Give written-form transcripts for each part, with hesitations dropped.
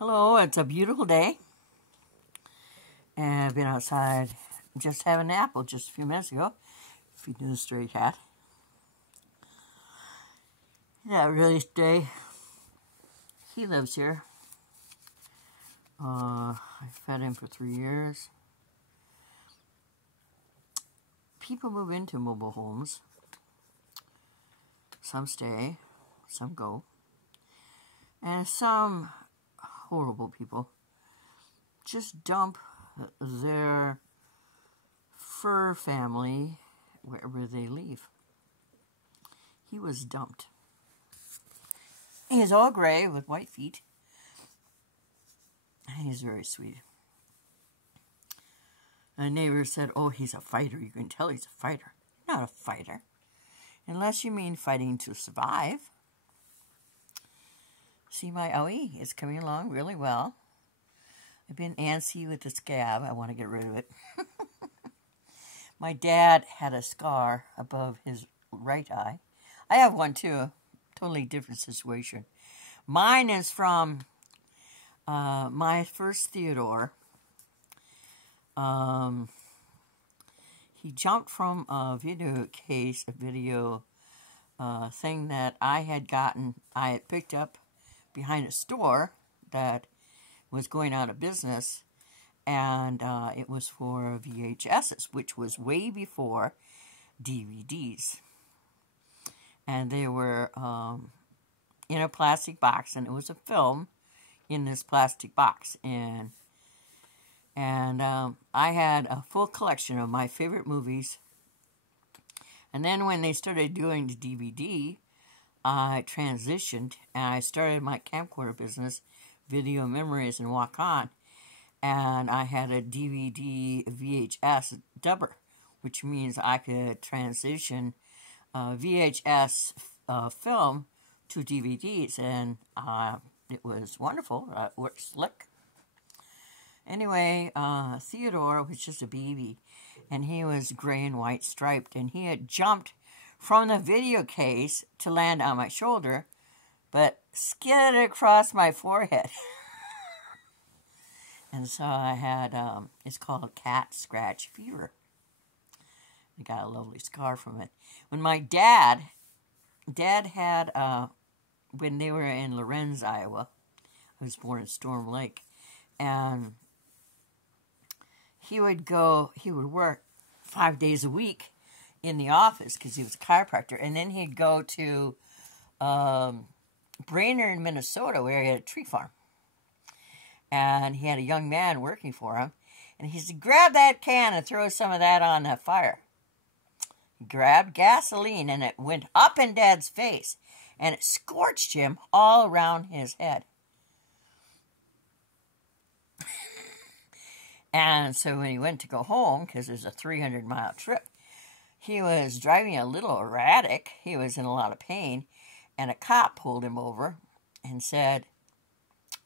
Hello, it's a beautiful day. And I've been outside just having an apple just a few minutes ago. Feeding the stray cat. Yeah, really stray. He lives here. I fed him for 3 years. People move into mobile homes. Some stay, some go. And some horrible people just dump their fur family wherever they leave. He was dumped. He's all gray with white feet. He's very sweet. A neighbor said, "Oh, he's a fighter. You can tell he's a fighter." Not a fighter. Unless you mean fighting to survive. See, my Iowan is coming along really well. I've been antsy with the scab. I want to get rid of it. My dad had a scar above his right eye. I have one too. Totally different situation. Mine is from my first Theodore. He jumped from a video thing that I had gotten. I had picked up behind a store that was going out of business, and it was for VHSs, which was way before DVDs. And they were in a plastic box, and it was a film in this plastic box. And I had a full collection of my favorite movies. And then when they started doing the DVD, I transitioned, and I started my camcorder business, Video Memories and Walk On. And I had a DVD VHS dubber, which means I could transition VHS film to DVDs, and it was wonderful. It worked slick. Anyway, Theodore was just a baby, and he was gray and white striped, and he had jumped from the video case to land on my shoulder, but skidded across my forehead. And so I had, it's called cat scratch fever. I got a lovely scar from it. When my dad had, when they were in Lorenz, Iowa, I was born in Storm Lake, and he would work 5 days a week in the office because he was a chiropractor, and then he'd go to Brainerd, Minnesota, where he had a tree farm. And he had a young man working for him, and he said, "Grab that can and throw some of that on the fire." He grabbed gasoline, and it went up in Dad's face, and it scorched him all around his head. And so when he went to go home, because it was a 300-mile trip, he was driving a little erratic. He was in a lot of pain, and a cop pulled him over and said,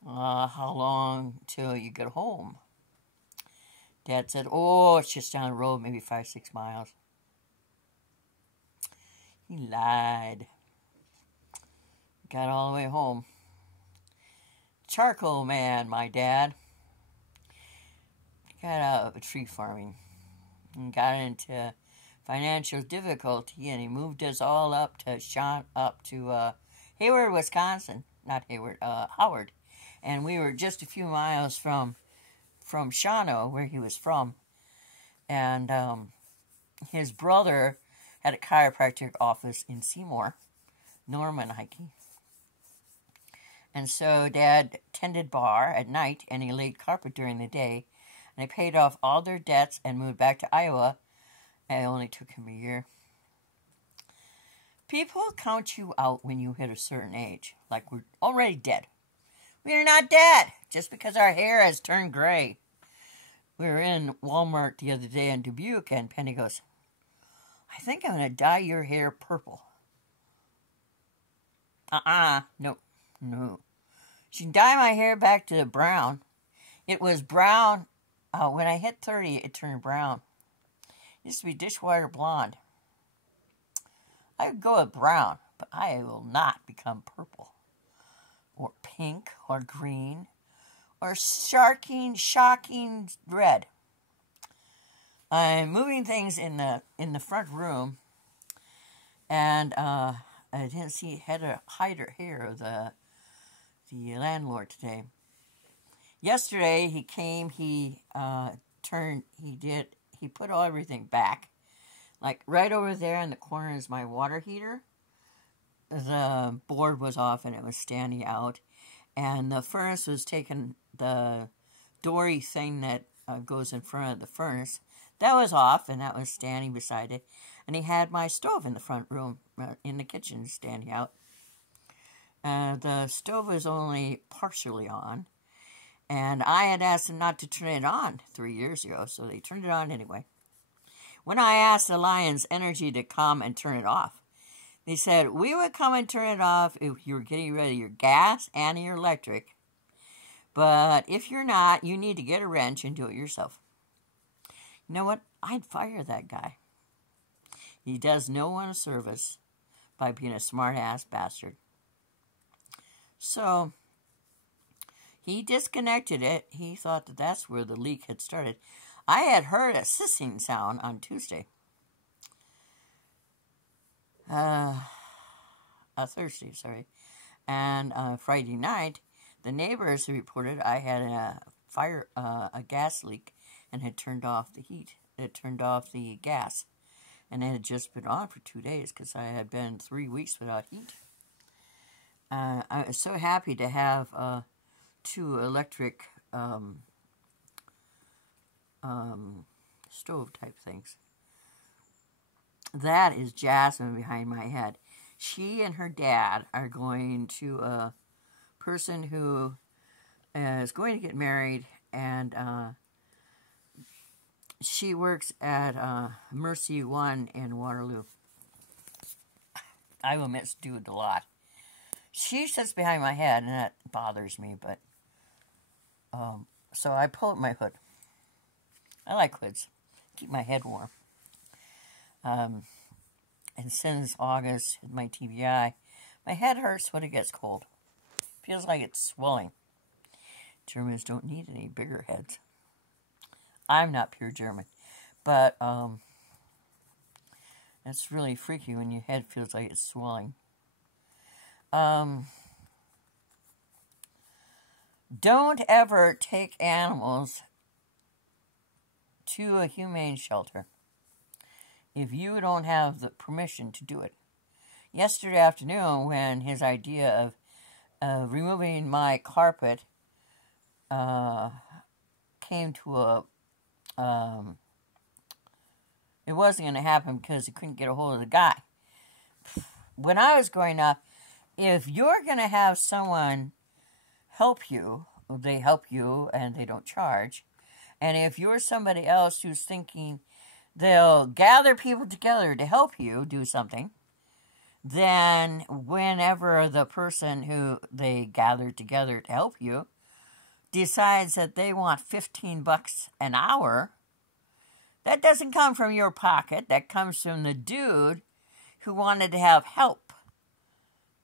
"How long till you get home?" Dad said, "Oh, it's just down the road, maybe 5-6 miles. He lied. Got all the way home. Charcoal man, my dad. Got out of tree farming and got into financial difficulty, and he moved us all up to Hayward, Wisconsin. Not Hayward, Howard. And we were just a few miles from Shawano, where he was from. And his brother had a chiropractic office in Seymour, Norman hiking. And so Dad tended bar at night, and he laid carpet during the day. And they paid off all their debts and moved back to Iowa. And it only took him a year. People count you out when you hit a certain age, like we're already dead. We're not dead, just because our hair has turned gray. We were in Walmart the other day in Dubuque, and Penny goes, "I think I'm going to dye your hair purple." No. She can dye my hair back to brown. It was brown. When I hit 30, it turned brown. It used to be dishwater blonde. I would go with brown, but I will not become purple, or pink, or green, or shocking red. I'm moving things in the front room, and I didn't see Heather Hyder here, the landlord today. Yesterday he came. He put everything back. Like right over there in the corner is my water heater. The board was off and it was standing out, and the furnace was taking the dory thing that goes in front of the furnace. That was off, and that was standing beside it. And he had my stove in the front room, in the kitchen, standing out. The stove was only partially on, and I had asked them not to turn it on 3 years ago, so they turned it on anyway. When I asked Alliance Energy to come and turn it off, they said, we would come and turn it off if you were getting rid of your gas and your electric. But if you're not, you need to get a wrench and do it yourself. You know what? I'd fire that guy. He does no one a service by being a smart-ass bastard. So, he disconnected it. He thought that that's where the leak had started. I had heard a hissing sound on Tuesday. Thursday, sorry. And Friday night, the neighbors reported I had a gas leak and had turned off the heat. It turned off the gas. And it had just been on for 2 days because I had been 3 weeks without heat. I was so happy to have 2 electric stove type things. That is Jasmine behind my head. She and her dad are going to a person who is going to get married, and she works at Mercy One in Waterloo. I will miss Dude a lot. She sits behind my head, and that bothers me, but so I pull up my hood. I like hoods. Keep my head warm. And since August, my TBI, my head hurts when it gets cold. Feels like it's swelling. Germans don't need any bigger heads. I'm not pure German, but it's really freaky when your head feels like it's swelling. Don't ever take animals to a humane shelter if you don't have the permission to do it. Yesterday afternoon, when his idea of removing my carpet came to a it wasn't going to happen because he couldn't get a hold of the guy. When I was growing up, if you're going to have someone help you, they help you and they don't charge. And if you're somebody else who's thinking they'll gather people together to help you do something, then whenever the person who they gathered together to help you decides that they want $15 an hour, that doesn't come from your pocket. That comes from the dude who wanted to have help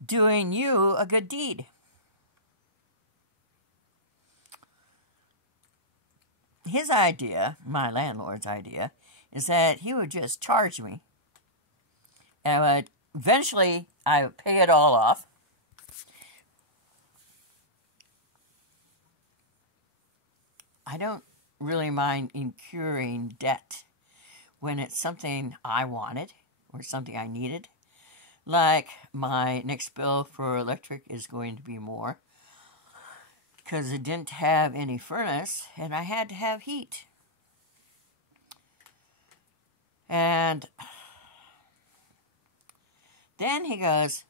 doing you a good deed. His idea, my landlord's idea, is that he would just charge me. And eventually, I would pay it all off. I don't really mind incurring debt when it's something I wanted or something I needed. Like my next bill for electric is going to be more because it didn't have any furnace and I had to have heat. And then he goes,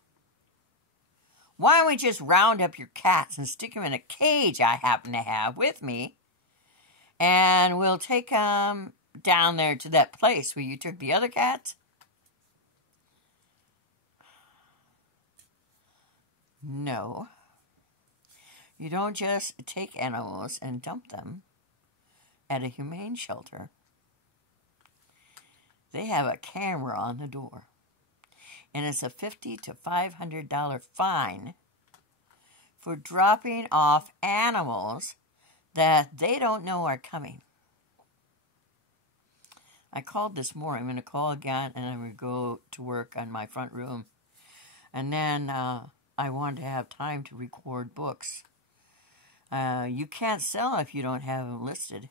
why don't we just round up your cats and stick them in a cage I happen to have with me, and we'll take them down there to that place where you took the other cats? No. You don't just take animals and dump them at a humane shelter. They have a camera on the door. And it's a $50 to $500 fine for dropping off animals that they don't know are coming. I called this morning. I'm going to call again, and I'm going to go to work on my front room. And then I want to have time to record books. You can't sell if you don't have them listed.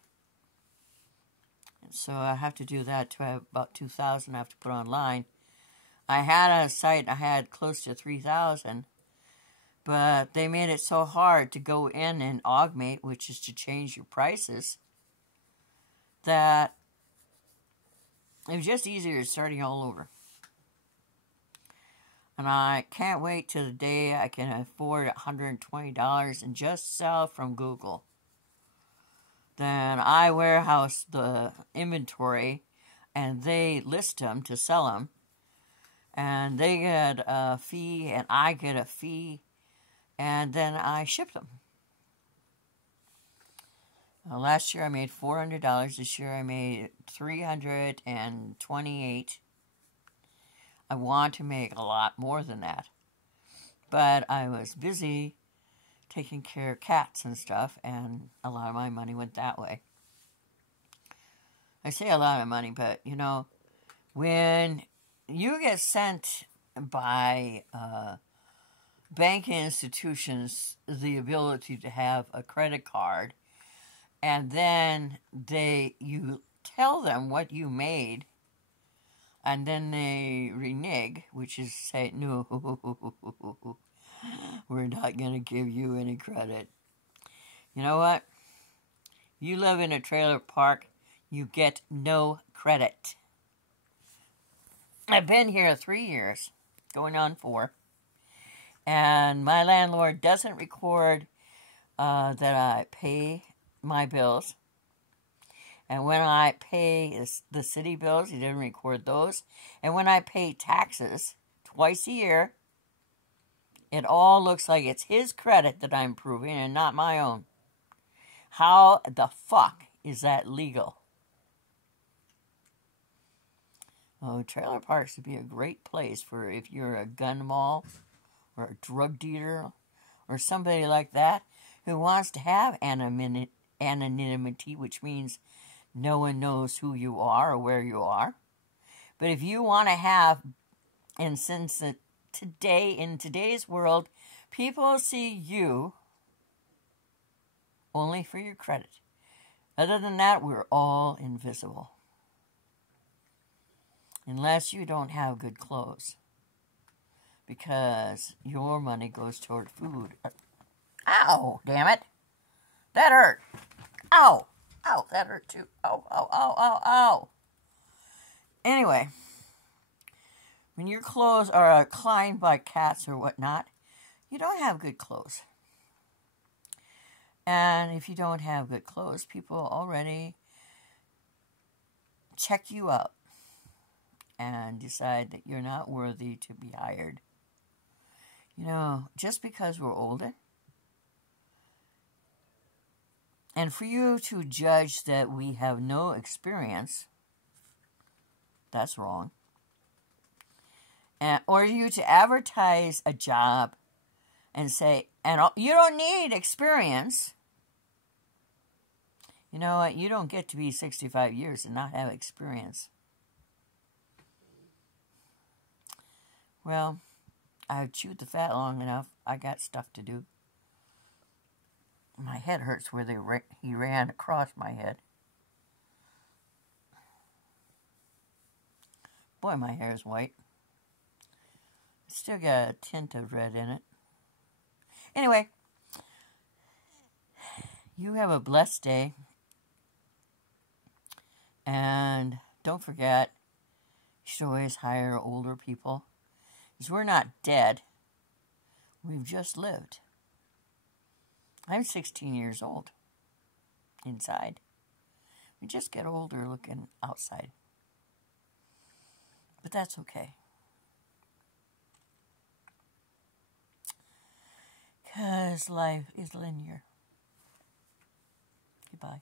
So I have to do that to have about 2,000 I have to put online. I had a site, I had close to 3,000, but they made it so hard to go in and augment, which is to change your prices, that it was just easier starting all over. And I can't wait till the day I can afford $120 and just sell from Google. Then I warehouse the inventory and they list them to sell them. And they get a fee and I get a fee. And then I ship them. Last year I made $400. This year I made $328. I want to make a lot more than that. But I was busy taking care of cats and stuff, and a lot of my money went that way. I say a lot of money, but, you know, when you get sent by banking institutions the ability to have a credit card, and then you tell them what you made, and then they renege, which is say, no, we're not going to give you any credit. You know what? You live in a trailer park, you get no credit. I've been here 3 years, going on 4, and my landlord doesn't record that I pay my bills. And when I pay the city bills, he doesn't record those. And when I pay taxes twice a year, it all looks like it's his credit that I'm proving and not my own. How the fuck is that legal? Oh, trailer parks would be a great place for if you're a gun mall or a drug dealer or somebody like that who wants to have anonymity, which means no one knows who you are or where you are. But if you want to have, and since in today's world, people see you only for your credit. Other than that, we're all invisible. Unless you don't have good clothes. Because your money goes toward food. Ow, damn it. That hurt. Ow. Ow, that hurt too. Ow, ow, ow, ow, ow. Anyway, when your clothes are climbed by cats or whatnot, you don't have good clothes. And if you don't have good clothes, people already check you out and decide that you're not worthy to be hired. You know, just because we're older, and for you to judge that we have no experience, that's wrong. Or you to advertise a job and say, and you don't need experience. You know what? You don't get to be 65 years and not have experience. Well, I've chewed the fat long enough. I got stuff to do. My head hurts where he ran across my head. Boy, my hair is white. It's still got a tint of red in it. Anyway, you have a blessed day. And don't forget, you should always hire older people. Because we're not dead. We've just lived. I'm 16 years old inside. We just get older looking outside. But that's okay. Because life is linear. Goodbye.